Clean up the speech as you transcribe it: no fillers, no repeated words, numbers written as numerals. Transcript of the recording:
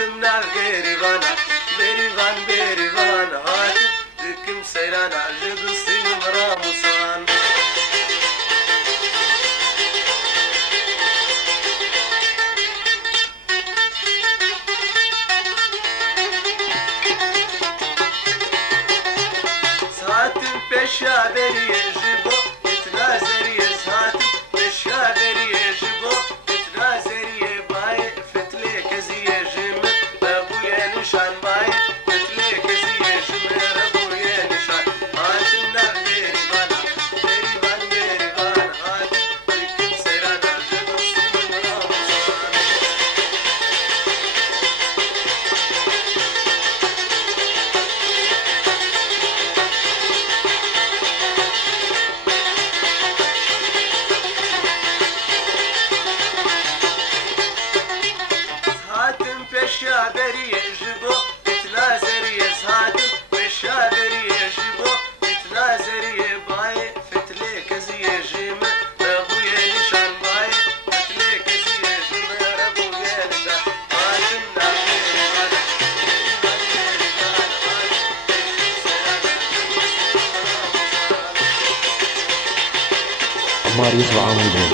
هاتم ناف غيريوانا بيريوان بيريوان هاتم دكم سيرانا جدوسين مراموسان هاتم peşa beriye jibo itnazeriye hاتم peşa beriye jibo itnazeriye bay fetle keziye jim abuye nişan bay fetle keziye jim abuye nişan هاتم ناف berivan berivan berivan هاتم dikkim seyrana jidostin muramusan هاتم peşa beriye jibo itnazeriye hاتم peşa beriye jibo itnazeriye bay fetle keziye jim abuye nişan bay fetle keziye jim abuye nişan هاتم ناف berivan عمار يسمع عامل